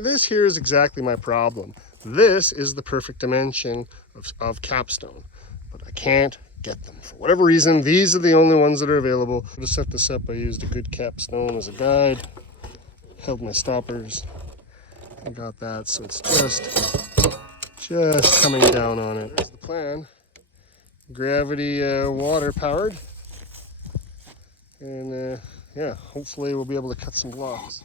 This here is exactly my problem. This is the perfect dimension of capstone, but I can't get them. For whatever reason, these are the only ones that are available. To set this up, I used a good capstone as a guide, held my stoppers, I got that, so it's just coming down on it. There's the plan. Gravity water powered, and yeah, hopefully we'll be able to cut some blocks.